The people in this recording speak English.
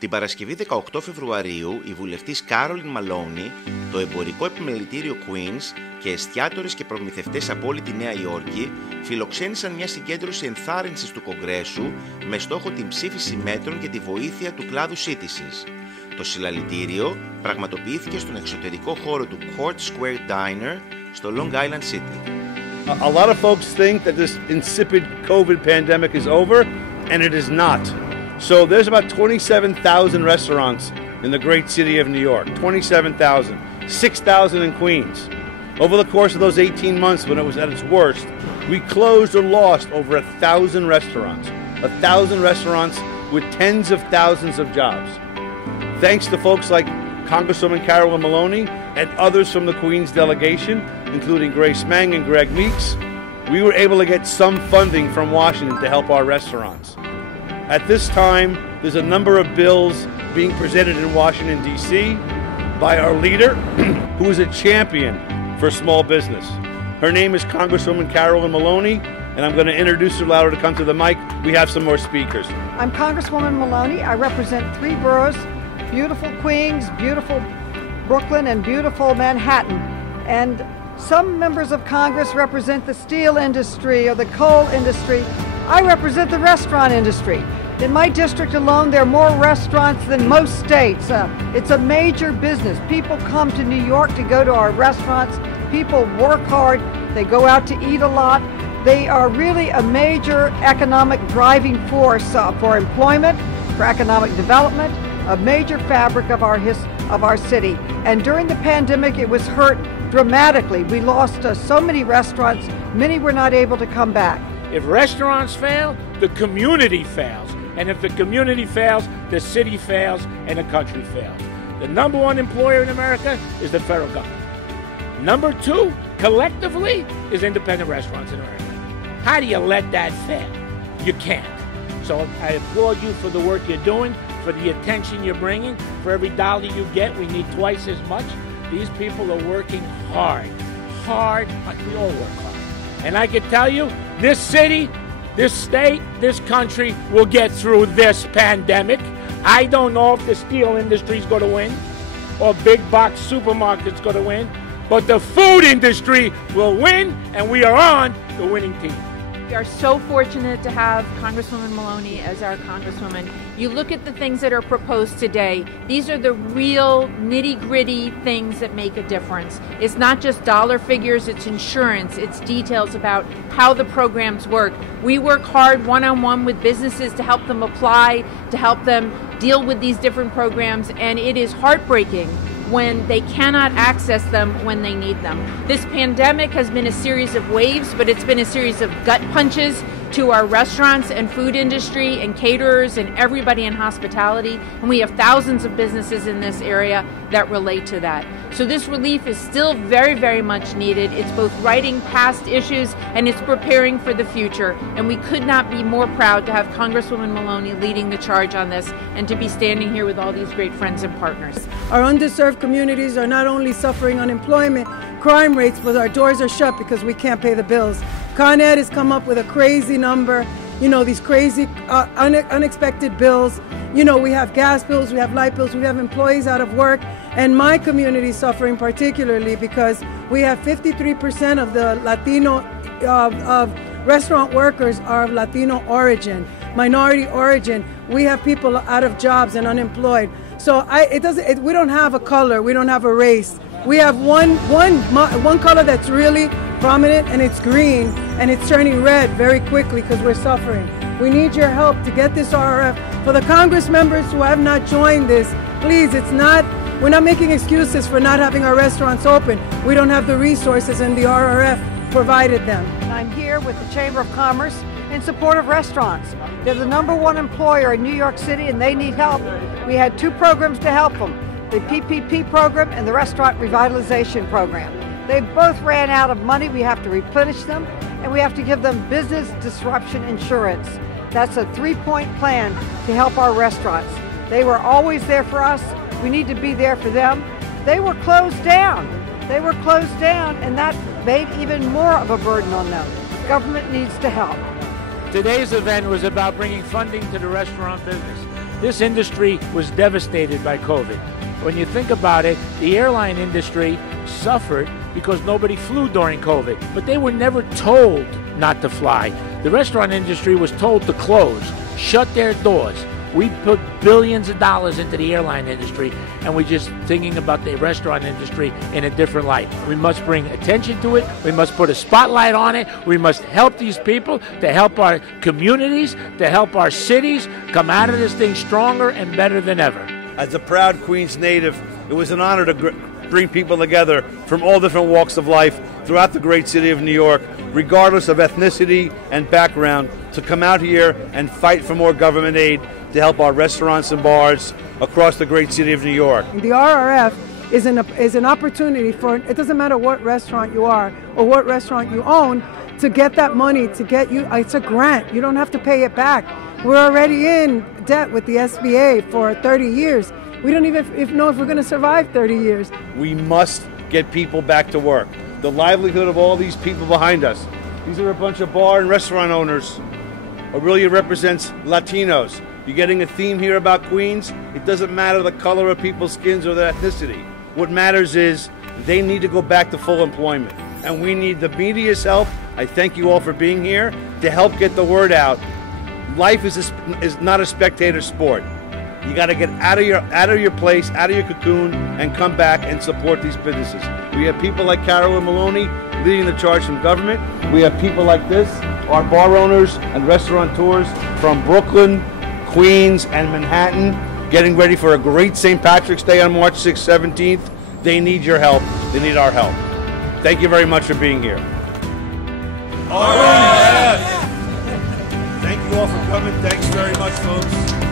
Την Παρασκευή 18 Φεβρουαρίου, η βουλευτής Κάρολιν Μαλόνι, το εμπορικό επιμελητήριο Queens και εστιατόρες και προμηθευτές από όλη τη Νέα Υόρκη φιλοξένησαν μια συγκέντρωση ενθάρρυνσης του Κογκρέσου με στόχο την ψήφιση μέτρων και τη βοήθεια του κλάδου σύντησης. Το συλλαλητήριο πραγματοποιήθηκε στον εξωτερικό χώρο του Court Square Diner στο Long Island City. A lot of folks think that this insipid COVID pandemic is over, and it is not. So there's about 27,000 restaurants in the great city of New York. 27,000. 6,000 in Queens. Over the course of those 18 months when it was at its worst, we closed or lost over 1,000 restaurants. 1,000 restaurants with tens of thousands of jobs. Thanks to folks like Congresswoman Carolyn Maloney and others from the Queens delegation, including Grace Meng and Greg Meeks, we were able to get some funding from Washington to help our restaurants. At this time, there's a number of bills being presented in Washington, D.C. by our leader, who is a champion for small business. Her name is Congresswoman Carolyn Maloney, and I'm going to introduce her, allow her to come to the mic. We have some more speakers. I'm Congresswoman Maloney. I represent 3 boroughs, beautiful Queens, beautiful Brooklyn, and beautiful Manhattan. And some members of Congress represent the steel industry or the coal industry. I represent the restaurant industry. In my district alone, there are more restaurants than most states. It's a major business. People come to New York to go to our restaurants. People work hard. They go out to eat a lot. They are really a major economic driving force for employment, for economic development, a major fabric of our city. And during the pandemic, it was hurt dramatically. We lost so many restaurants. Many were not able to come back. If restaurants fail, the community fails. And if the community fails, the city fails and the country fails. The number 1 employer in America is the federal government. Number 2, collectively, is independent restaurants in America. How do you let that fail? You can't. So I applaud you for the work you're doing, for the attention you're bringing. For every dollar you get, we need twice as much. These people are working hard. We all work hard. And I can tell you, this city, this state, this country will get through this pandemic. I don't know if the steel industry is going to win or big box supermarkets going to win, but the food industry will win, and we are on the winning team. We are so fortunate to have Congresswoman Maloney as our Congresswoman. You look at the things that are proposed today, these are the real nitty-gritty things that make a difference. It's not just dollar figures, it's insurance, it's details about how the programs work. We work hard one-on-one with businesses to help them apply, to help them deal with these different programs, and it is heartbreaking when they cannot access them when they need them. This pandemic has been a series of waves, but it's been a series of gut punches to our restaurants and food industry and caterers and everybody in hospitality. And we have thousands of businesses in this area that relate to that. So this relief is still very, very much needed. It's both righting past issues and it's preparing for the future. And we could not be more proud to have Congresswoman Maloney leading the charge on this and to be standing here with all these great friends and partners. Our underserved communities are not only suffering unemployment, crime rates, but our doors are shut because we can't pay the bills. Con Ed has come up with a crazy number, these crazy unexpected bills. We have gas bills, we have light bills, we have employees out of work, and my community is suffering particularly because we have 53% of the Latino of restaurant workers are of Latino origin, minority origin. We have people out of jobs and unemployed. So we don't have a color, we don't have a race. We have one color that's really prominent, and it's green, and it's turning red very quickly because we're suffering. We need your help to get this RRF. For the Congress members who have not joined this, please, we're not making excuses for not having our restaurants open. We don't have the resources, and the RRF provided them. I'm here with the Chamber of Commerce in support of restaurants. They're the number 1 employer in New York City, and they need help. We had 2 programs to help them, the PPP program and the Restaurant Revitalization Program. They both ran out of money. We have to replenish them, and we have to give them business disruption insurance. That's a 3-point plan to help our restaurants. They were always there for us. We need to be there for them. They were closed down. And that made even more of a burden on them. Government needs to help. Today's event was about bringing funding to the restaurant business. This industry was devastated by COVID. When you think about it, the airline industry suffered because nobody flew during COVID, but they were never told not to fly. The restaurant industry was told to close, shut their doors. We put billions of dollars into the airline industry, and we're just thinking about the restaurant industry in a different light. We must bring attention to it. We must put a spotlight on it. We must help these people, to help our communities, to help our cities come out of this thing stronger and better than ever. As a proud Queens native, it was an honor to bring people together from all different walks of life throughout the great city of New York, regardless of ethnicity and background, to come out here and fight for more government aid to help our restaurants and bars across the great city of New York. The RRF is an opportunity for, it doesn't matter what restaurant you are or what restaurant you own, to get that money, to get you, it's a grant. You don't have to pay it back. We're already in debt with the SBA for 30 years. We don't even know if we're going to survive 30 years. We must get people back to work. The livelihood of all these people behind us. These are a bunch of bar and restaurant owners. Aurelia represents Latinos. You're getting a theme here about Queens. It doesn't matter the color of people's skins or their ethnicity. What matters is they need to go back to full employment. And we need the media's help. I thank you all for being here to help get the word out. Life is not a spectator sport. You got to get out of your place, out of your cocoon, and come back and support these businesses. We have people like Carolyn Maloney leading the charge from government. We have people like this, our bar owners and restaurateurs from Brooklyn, Queens, and Manhattan, getting ready for a great St. Patrick's Day on March 6th, 17th. They need your help. They need our help. Thank you very much for being here. All right. Thank you all for coming. Thanks very much, folks.